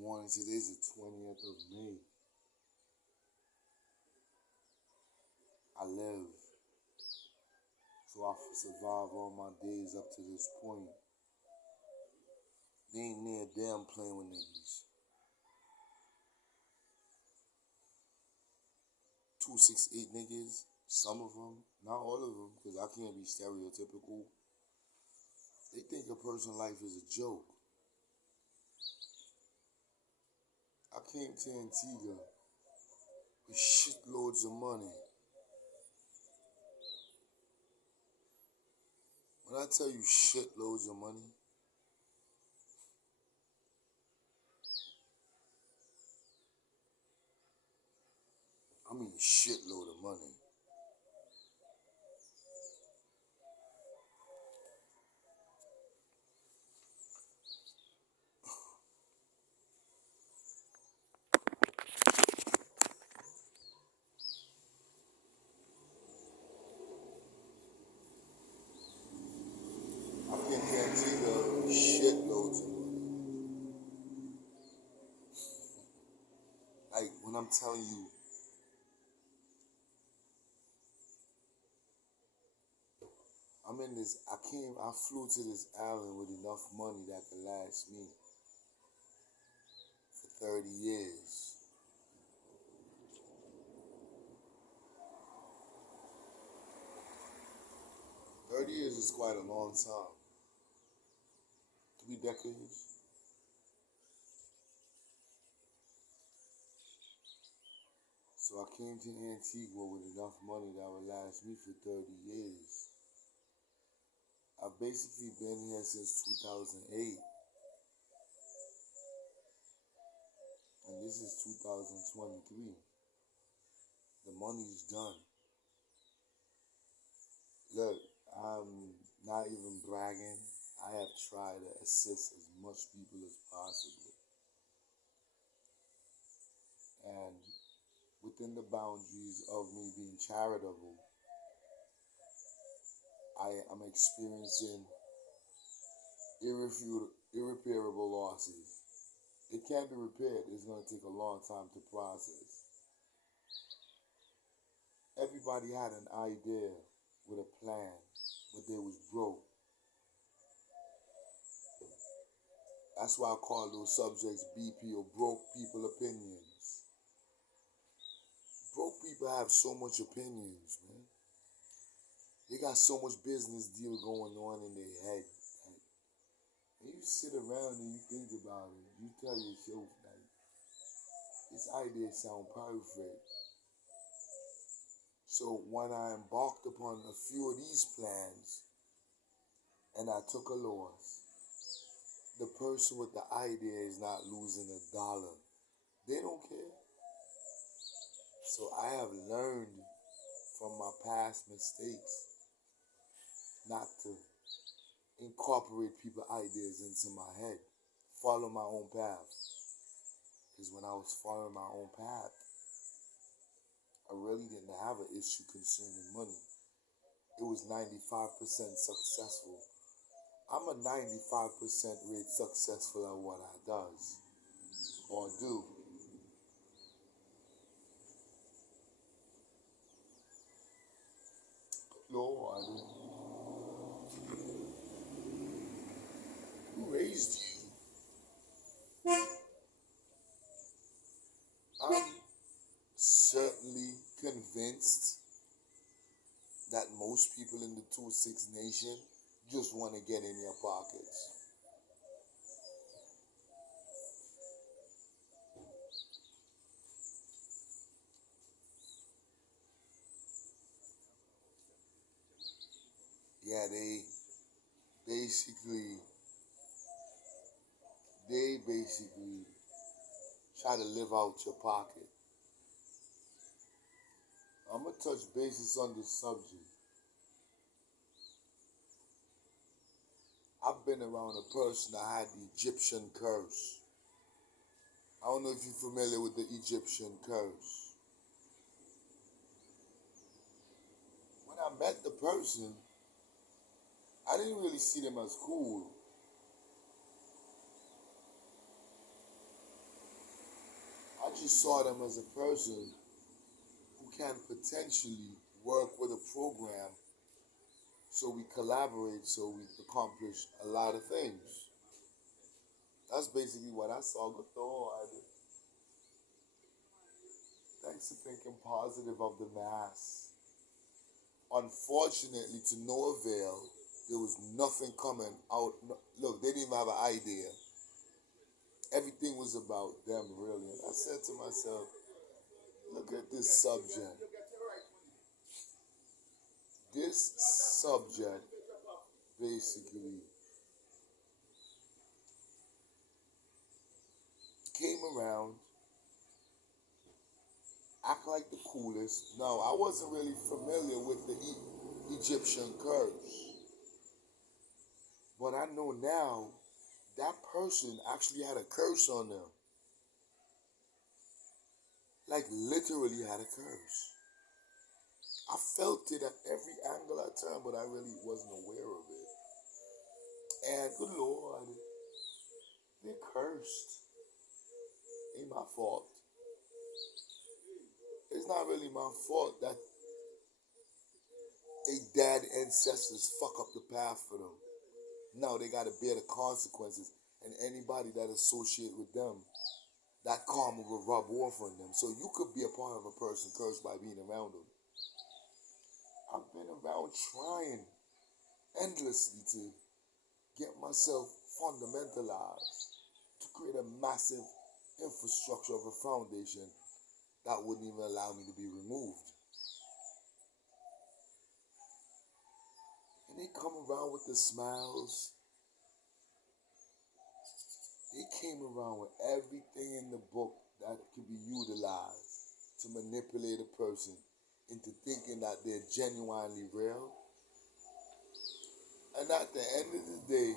Morning, today's the 20th of May. I live so I can survive all my days up to this point. They ain't near damn playing with niggas. 268 niggas, some of them, not all of them, because I can't be stereotypical. They think a person's life is a joke. I came to Antigua with shitloads of money. When I tell you shitloads of money, I mean shitload of money. I came to Antigua with shitloads of money. Like, when I'm telling you, I flew to this island with enough money that could last me for 30 years. 30 years is quite a long time. 3 decades. So I came to Antigua with enough money that would last me for 30 years. I've basically been here since 2008. And this is 2023. The money's done. Look, I'm not even bragging. I have tried to assist as much people as possible. And within the boundaries of me being charitable, I am experiencing irreparable losses. It can't be repaired. It's going to take a long time to process. Everybody had an idea with a plan, but they was broke. That's why I call those subjects BP, or broke people opinions. Broke people have so much opinions, man. They got so much business deal going on in their head. Like, when you sit around and you think about it, you tell yourself, like, this idea sounds perfect. So when I embarked upon a few of these plans and I took a loss, the person with the idea is not losing $1. They don't care. So I have learned from my past mistakes not to incorporate people's ideas into my head. Follow my own path. Because when I was following my own path, I really didn't have an issue concerning money. It was 95% successful. I'm a 95% rate successful at what I does or do. Lord, who raised you? I'm certainly convinced that most people in the 2-6 nation just want to get in your pockets. Yeah, basically they basically try to live out your pocket. I'm gonna touch bases on this subject. I've been around a person that had the Egyptian curse. I don't know if you're familiar with the Egyptian curse. When I met the person, I didn't really see them as cool. just saw them as a person who can potentially work with a program, so we collaborate, so we accomplish a lot of things. That's basically what I saw. Good Lord. Thanks for thinking positive of the mass. Unfortunately, to no avail, there was nothing coming out. Look, they didn't even have an idea. Everything was about them, really. And I said to myself, look at this subject. This subject basically came around, act like the coolest. Now, I wasn't really familiar with the Egyptian curse, but I know now that person actually had a curse on them. Like literally had a curse. I felt it at every angle I turned, but I really wasn't aware of it. And good Lord, they're cursed. Ain't my fault. It's not really my fault that they dead ancestors fuck up the path for them. Now they gotta bear the consequences, and anybody that associate with them, that karma will rub off on them. So you could be a part of a person cursed by being around them. I've been around trying endlessly to get myself fundamentalized, to create a massive infrastructure of a foundation that wouldn't even allow me to be removed. And they come around with the smiles. They came around with everything in the book that could be utilized to manipulate a person into thinking that they're genuinely real. And at the end of the day,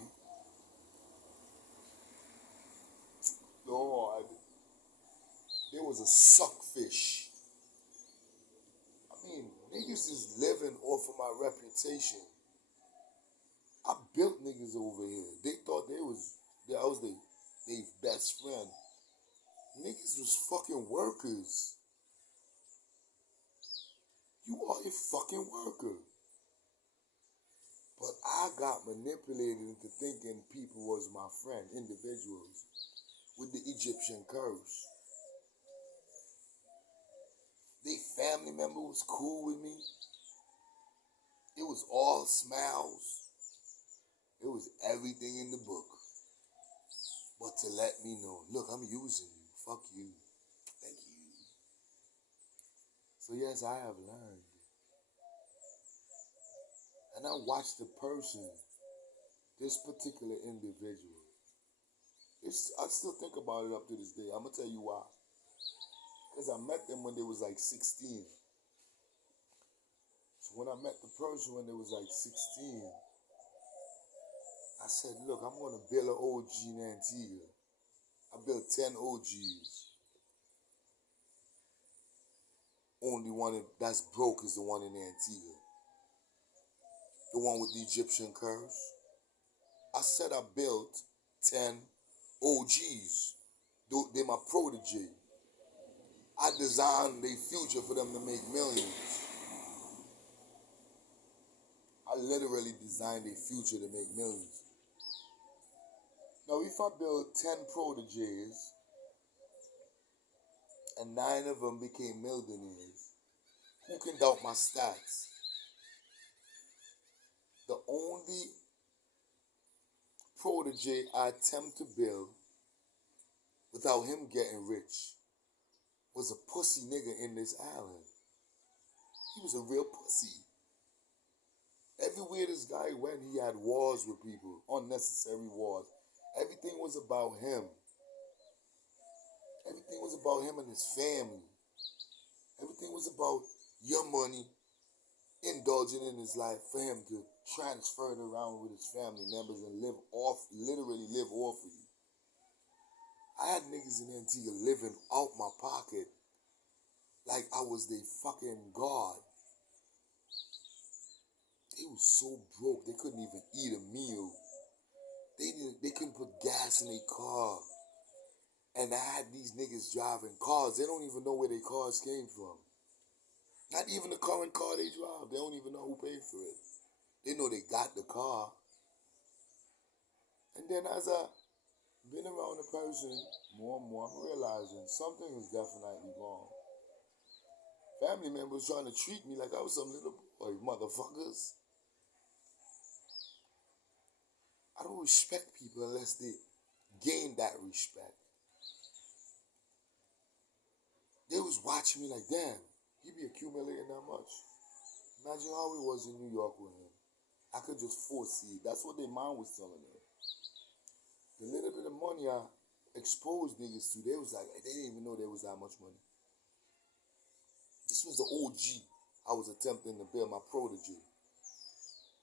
Lord, there was a suckfish. I mean, niggas is living off of my reputation. I built niggas over here. They thought I was their best friend. Niggas was fucking workers. You are a fucking worker. But I got manipulated into thinking people was my friend, individuals, with the Egyptian curse. They family member was cool with me. It was all smiles. It was everything in the book. But to let me know, look, I'm using you. Fuck you. Thank you. So yes, I have learned. And I watched the person, this particular individual. I still think about it up to this day. I'm going to tell you why. Because I met them when they was like 16. So when I met the person when they was like 16, I said, look, I'm going to build an OG in Antigua. I built 10 OGs. Only one that's broke is the one in Antigua. The one with the Egyptian curse. I said I built 10 OGs. They're my protege. I designed their future for them to make millions. I literally designed their future to make millions. Now, if I build 10 proteges and 9 of them became millionaires, who can doubt my stats? The only protege I attempt to build without him getting rich was a pussy nigga in this island. He was a real pussy. Everywhere this guy went, he had wars with people, unnecessary wars. Everything was about him. Everything was about him and his family. Everything was about your money, indulging in his life for him to transfer it around with his family members and literally live off of you. I had niggas in Antigua living out my pocket like I was their fucking god. They was so broke they couldn't even eat a meal. They couldn't put gas in their car. And I had these niggas driving cars. They don't even know where their cars came from. Not even the current car they drive. They don't even know who paid for it. They know they got the car. And then as I been around the person more and more, I'm realizing something is definitely wrong. Family members trying to treat me like I was some little boy, motherfuckers. I don't respect people unless they gain that respect. They was watching me like, damn, he be accumulating that much. Imagine how it was in New York with him. I could just foresee. That's what their mind was telling them. The little bit of money I exposed niggas to, they was like, they didn't even know there was that much money. This was the OG I was attempting to build, my protege.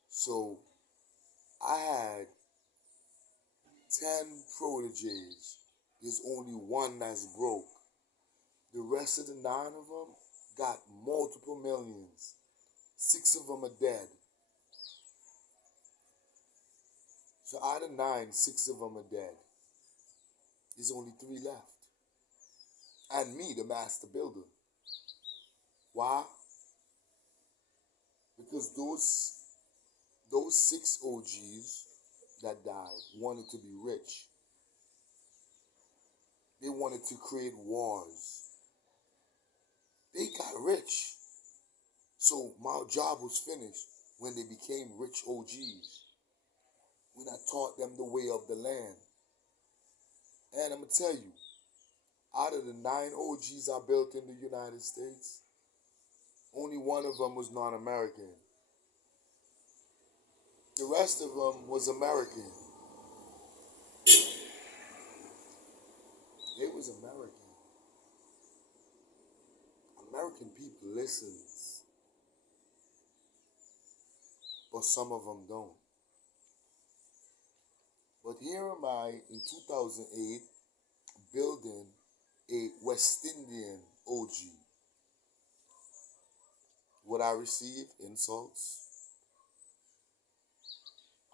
So I had 10 proteges. There's only one that's broke. The rest of the 9 of them got multiple millions. 6 of them are dead. So out of 9, 6 of them are dead. There's only 3 left. And me, the master builder. Why? Because those 6 OGs that died wanted to be rich. They wanted to create wars. They got rich. So my job was finished when they became rich OGs. When I taught them the way of the land. And I'm going to tell you, out of the 9 OGs I built in the United States, only one of them was non-American. The rest of them was American. They was American. American people listens. But some of them don't. But here am I in 2008 building a West Indian OG. What I receive? Insults.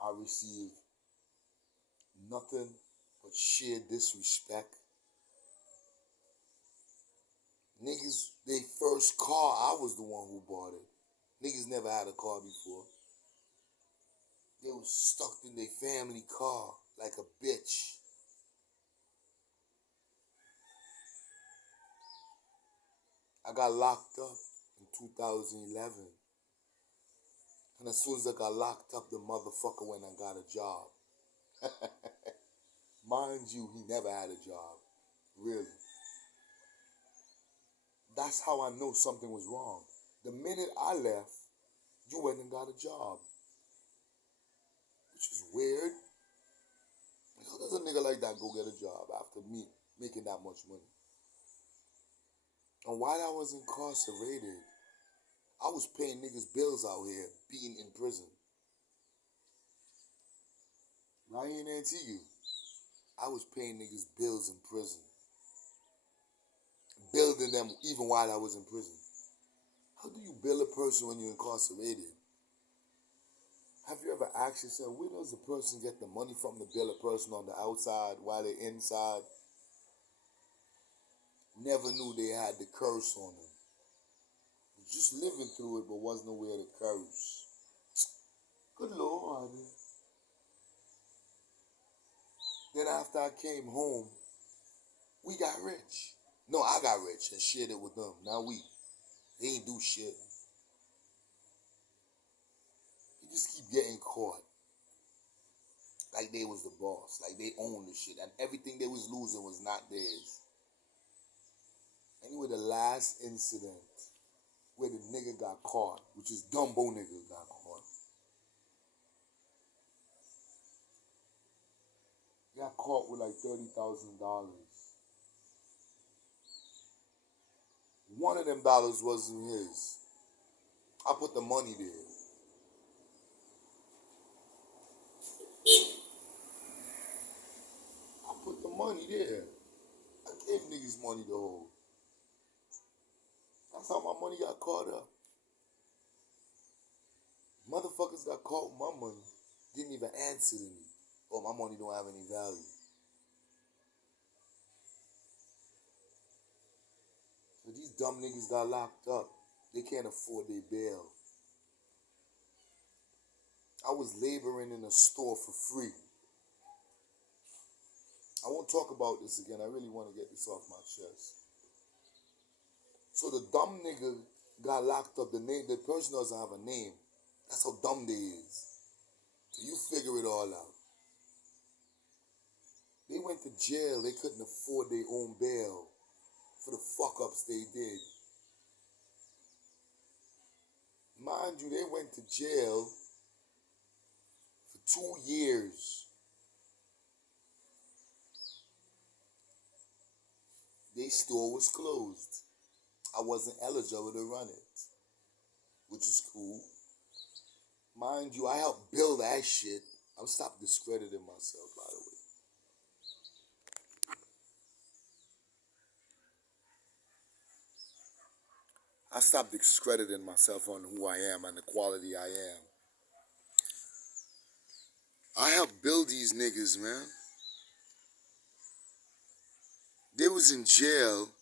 I receive nothing but sheer disrespect. Niggas, they first car, I was the one who bought it. Niggas never had a car before. They was stuck in their family car like a bitch. I got locked up in 2011. And as soon as I got locked up, the motherfucker went and got a job. Mind you, he never had a job. Really. That's how I know something was wrong. The minute I left, you went and got a job. Which is weird. How does a nigga like that go get a job after me making that much money? And while I was incarcerated, I was paying niggas bills out here, being in prison. Right here in Antigua, I was paying niggas bills in prison. Building them even while I was in prison. How do you bill a person when you're incarcerated? Have you ever asked yourself, where does the person get the money from to bill a person on the outside while they're inside? Never knew they had the curse on them. Just living through it, but was nowhere to curse. Good Lord. Then after I came home, we got rich. No, I got rich and shared it with them. Now they ain't do shit. They just keep getting caught. Like they was the boss. Like they owned the shit. And everything they was losing was not theirs. Anyway, the last incident where the nigga got caught, which is Dumbo nigga got caught. He got caught with like $30,000. One of them dollars wasn't his. I put the money there. I put the money there. I gave niggas money to hold. That's how my money got caught up. Motherfuckers got caught with my money. Didn't even answer to me. Oh, my money don't have any value. But these dumb niggas got locked up. They can't afford their bail. I was laboring in a store for free. I won't talk about this again. I really want to get this off my chest. So the dumb nigga got locked up. The person doesn't have a name. That's how dumb they is. So you figure it all out. They went to jail. They couldn't afford their own bail for the fuck-ups they did. Mind you, they went to jail for 2 years. Their store was closed. I wasn't eligible to run it, which is cool. Mind you, I helped build that shit. I'm stop discrediting myself, by the way. I stopped discrediting myself on who I am and the quality I am. I helped build these niggas, man. They was in jail,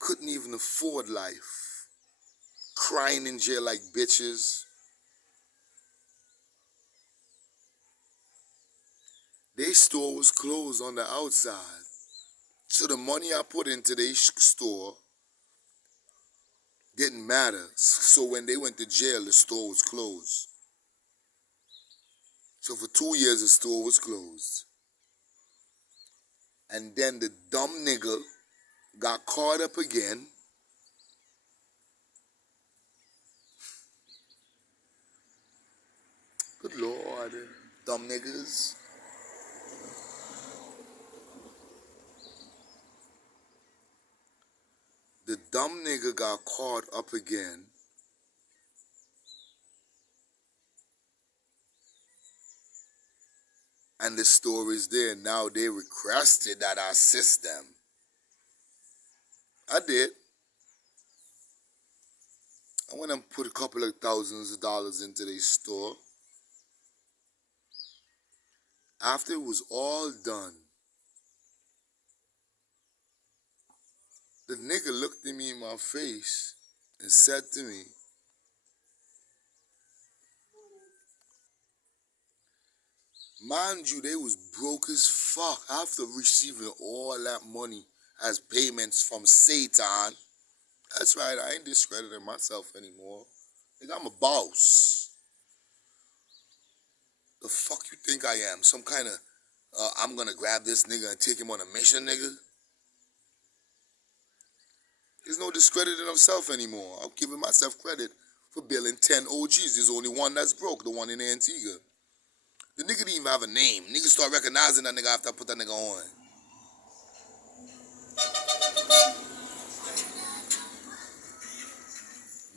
couldn't even afford life. Crying in jail like bitches. Their store was closed on the outside. So the money I put into their store didn't matter. So when they went to jail, the store was closed. So for 2 years, the store was closed. And then the dumb nigga got caught up again. Good Lord, dumb niggas. The dumb nigga got caught up again. And the story's there. Now they requested that I assist them. I did. I went and put a couple of thousands of dollars into their store. After it was all done, the nigga looked at me in my face and said to me, mind you, they was broke as fuck after receiving all that money as payments from Satan. That's right, I ain't discrediting myself anymore. Nigga, I'm a boss. The fuck you think I am? Some kind of, I'm gonna grab this nigga and take him on a mission, nigga? There's no discrediting of self anymore. I'm giving myself credit for billing 10 OGs. There's only one that's broke, the one in Antigua. The nigga didn't even have a name. Niggas start recognizing that nigga after I put that nigga on.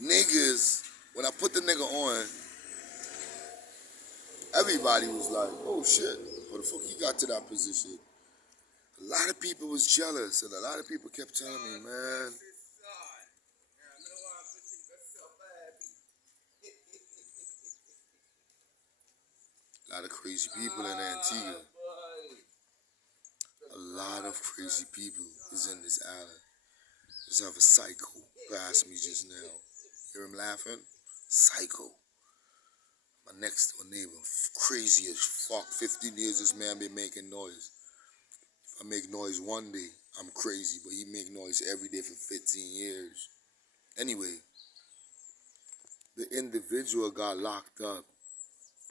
Niggas, when I put the nigga on, everybody was like, oh shit, what the fuck he got to that position? A lot of people was jealous, and a lot of people kept telling me, man, a lot of crazy people in Antigua. A lot of crazy people is in this island. Just have a psycho pass me just now. Hear him laughing? Psycho. My next door neighbor, crazy as fuck. 15 years this man been making noise. If I make noise one day, I'm crazy, but he make noise every day for 15 years. Anyway, the individual got locked up.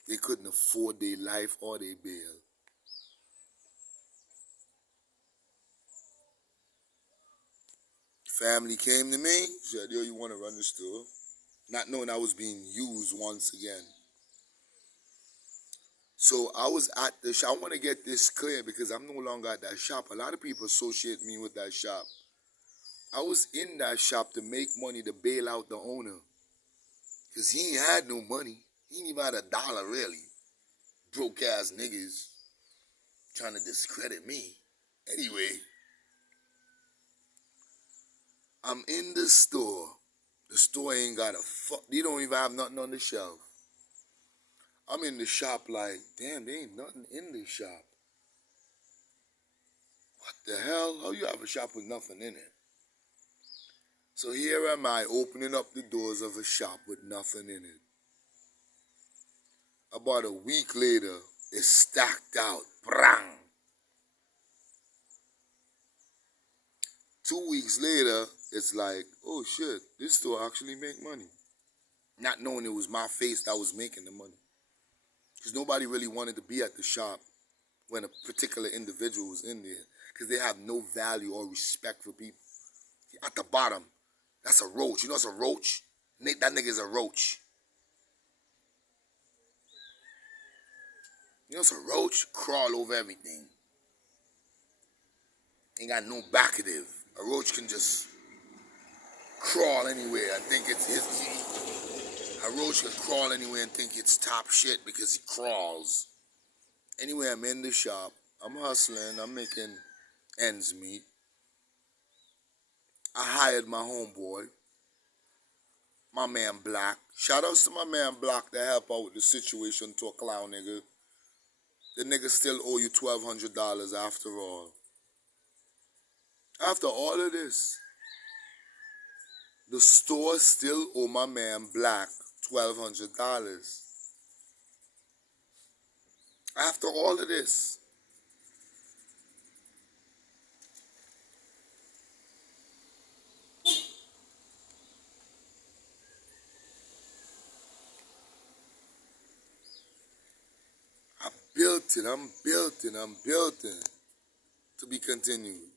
They couldn't afford their life or their bail. Family came to me, said, yo, you want to run the store? Not knowing I was being used once again. So I was at the shop. I want to get this clear because I'm no longer at that shop. A lot of people associate me with that shop. I was in that shop to make money to bail out the owner. Because he ain't had no money. He ain't even had $1 really. Broke ass niggas trying to discredit me. Anyway, I'm in the store. The store ain't got a fuck. They don't even have nothing on the shelf. I'm in the shop like, damn, there ain't nothing in the shop. What the hell? How you have a shop with nothing in it? So here am I opening up the doors of a shop with nothing in it. About a week later, it's stacked out. Brang! 2 weeks later, it's like, oh shit, this store actually make money. Not knowing it was my face that was making the money. Because nobody really wanted to be at the shop when a particular individual was in there. Because they have no value or respect for people. At the bottom, that's a roach. You know what's a roach? That nigga's a roach. You know what's a roach? Crawl over everything. Ain't got no backative. A roach can just crawl anywhere and think it's his. A roach can crawl anywhere and think it's top shit because he crawls. Anyway, I'm in the shop. I'm hustling. I'm making ends meet. I hired my homeboy, my man Black. Shout outs to my man Black to help out with the situation to a clown nigga. The nigga still owe you $1,200 after all. After all of this, the store still owe my man Black $1,200. After all of this. I'm built it. To be continued.